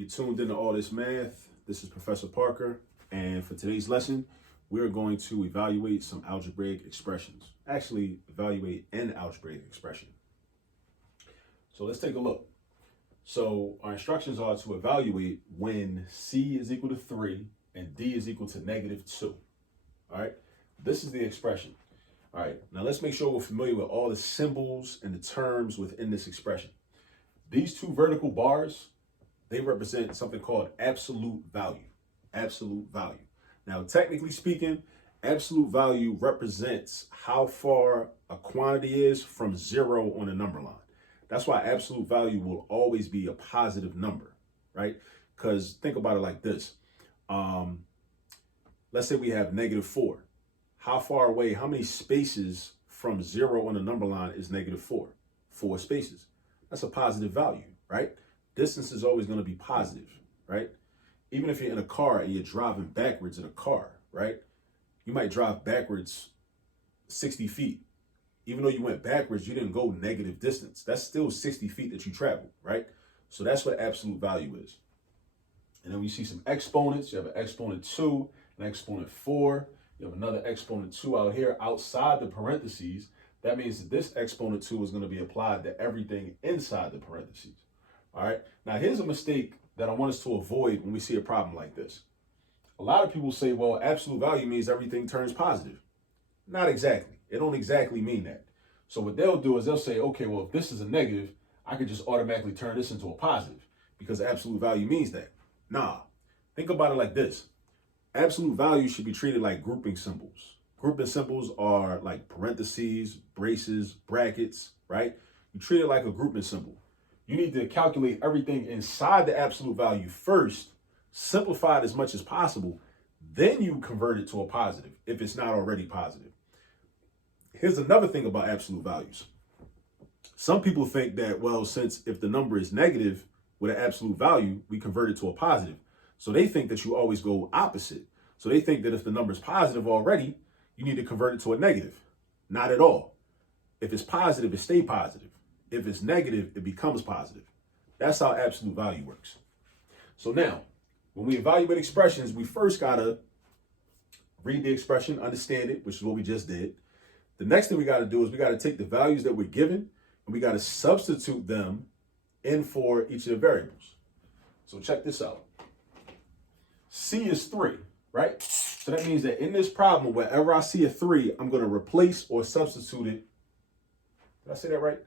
You tuned into All This Math. This is Professor Parker, and for today's lesson, we're going to evaluate some algebraic expressions. Actually, evaluate an algebraic expression. So let's take a look. So our instructions are to evaluate when C is equal to 3 and D is equal to -2. All right, this is the expression. All right, now let's make sure we're familiar with all the symbols and the terms within this expression. These two vertical bars, they represent something called absolute value. Absolute value. Now, technically speaking, absolute value represents how far a quantity is from 0 on the number line. That's why absolute value will always be a positive number, right? Because think about it like this. Let's say we have -4. How far away, how many spaces from 0 on the number line is -4? 4 spaces. That's a positive value, right? Distance is always going to be positive, right? Even if you're in a car and you're driving backwards in a car, right? You might drive backwards 60 feet. Even though you went backwards, you didn't go negative distance. That's still 60 feet that you traveled, right? So that's what absolute value is. And then we see some exponents. You have an exponent 2, an exponent 4. You have another exponent 2 out here outside the parentheses. That means that this exponent 2 is going to be applied to everything inside the parentheses. All right. Now, here's a mistake that I want us to avoid when we see a problem like this. A lot of people say, well, absolute value means everything turns positive. Not exactly. It don't exactly mean that. So what they'll do is they'll say, okay, well, if this is a negative, I could just automatically turn this into a positive because absolute value means that. Nah, think about it like this. Absolute value should be treated like grouping symbols. Grouping symbols are like parentheses, braces, brackets, right? You treat it like a grouping symbol. You need to calculate everything inside the absolute value first, simplify it as much as possible, then you convert it to a positive if it's not already positive. Here's another thing about absolute values. Some people think that, well, since if the number is negative with an absolute value, we convert it to a positive. So they think that you always go opposite. So they think that if the number is positive already, you need to convert it to a negative. Not at all. If it's positive, it stays positive. If it's negative, it becomes positive. That's how absolute value works. So now, when we evaluate expressions, we first got to read the expression, understand it, which is what we just did. The next thing we got to do is we got to take the values that we're given and we got to substitute them in for each of the variables. So check this out. C is 3, right? So that means that in this problem, wherever I see a 3, I'm going to replace or substitute it. Did I say that right?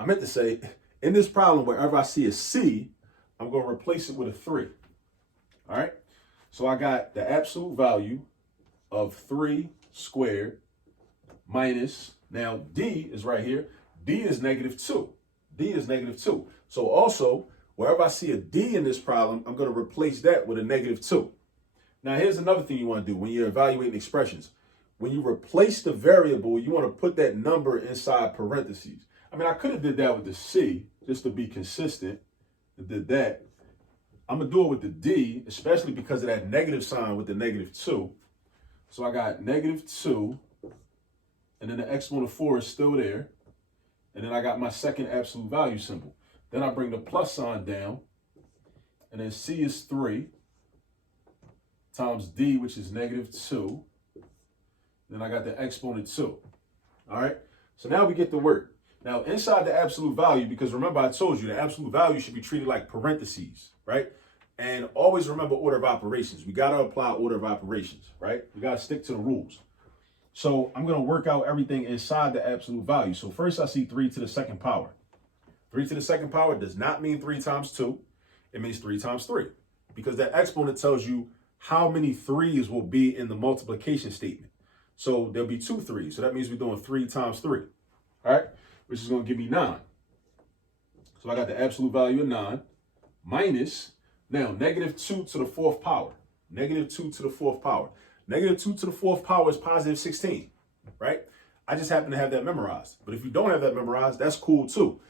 I meant to say, in this problem, wherever I see a C, I'm going to replace it with a 3. All right? So I got the absolute value of 3 squared minus, now D is right here. D is -2. D is -2. So also, wherever I see a D in this problem, I'm going to replace that with a -2. Now, here's another thing you want to do when you're evaluating expressions. When you replace the variable, you want to put that number inside parentheses. I mean, I could have did that with the C just to be consistent and did that. I'm going to do it with the D, especially because of that negative sign with the -2. So I got -2, and then the exponent 4 is still there. And then I got my second absolute value symbol. Then I bring the plus sign down, and then C is 3 times D, which is -2. Then I got the exponent 2. All right, so now we get to work. Now, inside the absolute value, because remember I told you the absolute value should be treated like parentheses, right? And always remember order of operations. We got to apply order of operations, right? We got to stick to the rules. So I'm going to work out everything inside the absolute value. So first I see 3 to the second power. 3 to the second power does not mean 3 times 2. It means 3 times 3 because that exponent tells you how many 3's will be in the multiplication statement. So there'll be 2 3's. So that means we're doing 3 times 3, all right? Which is going to give me 9. So I got the absolute value of 9 minus, now, -2 to the 4th power. -2 to the 4th power. -2 to the 4th power is positive 16, right? I just happen to have that memorized. But if you don't have that memorized, that's cool too.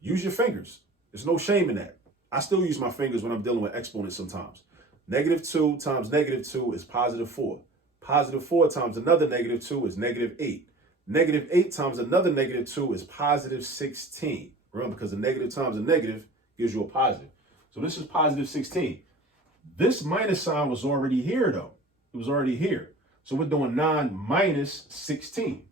Use your fingers. There's no shame in that. I still use my fingers when I'm dealing with exponents sometimes. -2 times -2 is positive 4. Positive 4 times another -2 is -8. -8 times another -2 is positive 16. Remember, because a negative times a negative gives you a positive. So this is positive 16. This minus sign was already here, though. It was already here. So we're doing 9 minus 16.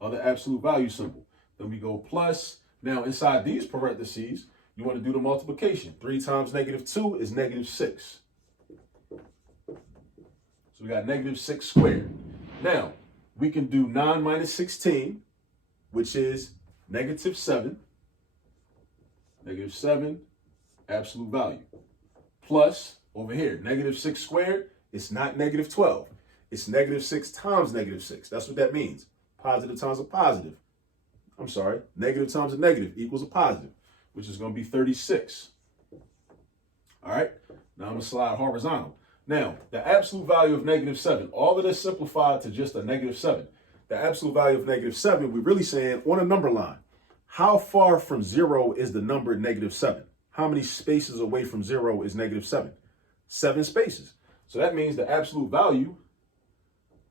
Other absolute value symbol. Then we go plus. Now, inside these parentheses, you want to do the multiplication. 3 times negative 2 is negative 6. So we got negative 6 squared. Now, we can do 9 minus 16, which is negative 7. Negative 7, absolute value. Plus, over here, negative 6 squared, it's not negative 12. It's negative 6 times negative 6. That's what that means. Positive times a positive. I'm sorry, negative times a negative equals a positive, which is going to be 36. All right, now I'm going to slide horizontal. Now, the absolute value of negative 7, all of this simplified to just a negative 7. The absolute value of negative 7, we're really saying on a number line, how far from 0 is the number negative 7? How many spaces away from 0 is negative 7? 7 spaces. So that means the absolute value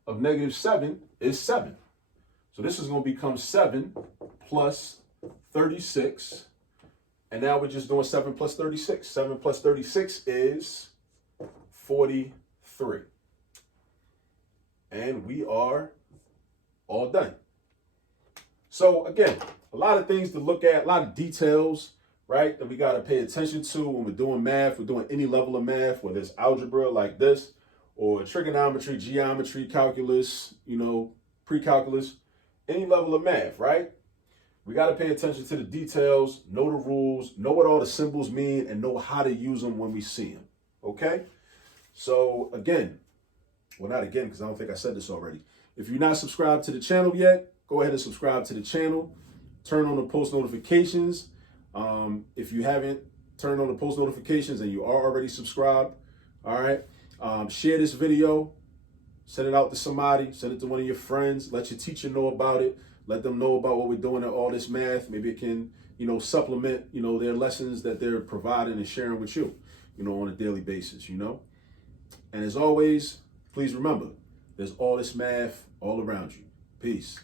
of negative 7 is 7. So this is going to become 7 plus 36. And now we're just doing 7 plus 36. 7 plus 36 is 43. And we are all done. So again, a lot of things to look at, a lot of details, right, that we got to pay attention to when we're doing math. We're doing any level of math, whether it's algebra like this, or trigonometry, geometry, calculus, pre-calculus, any level of math, right? We got to pay attention to the details, know the rules, know what all the symbols mean, and know how to use them when we see them, okay? So again, well, not again, because I don't think I said this already. If you're not subscribed to the channel yet, go ahead and subscribe to the channel. Turn on the post notifications. If you haven't turned on the post notifications and you are already subscribed, all right, share this video. Send it out to somebody. Send it to one of your friends. Let your teacher know about it. Let them know about what we're doing at all this math. Maybe it can, supplement, their lessons that they're providing and sharing with you, on a daily basis, And as always, please remember, there's all this math all around you. Peace.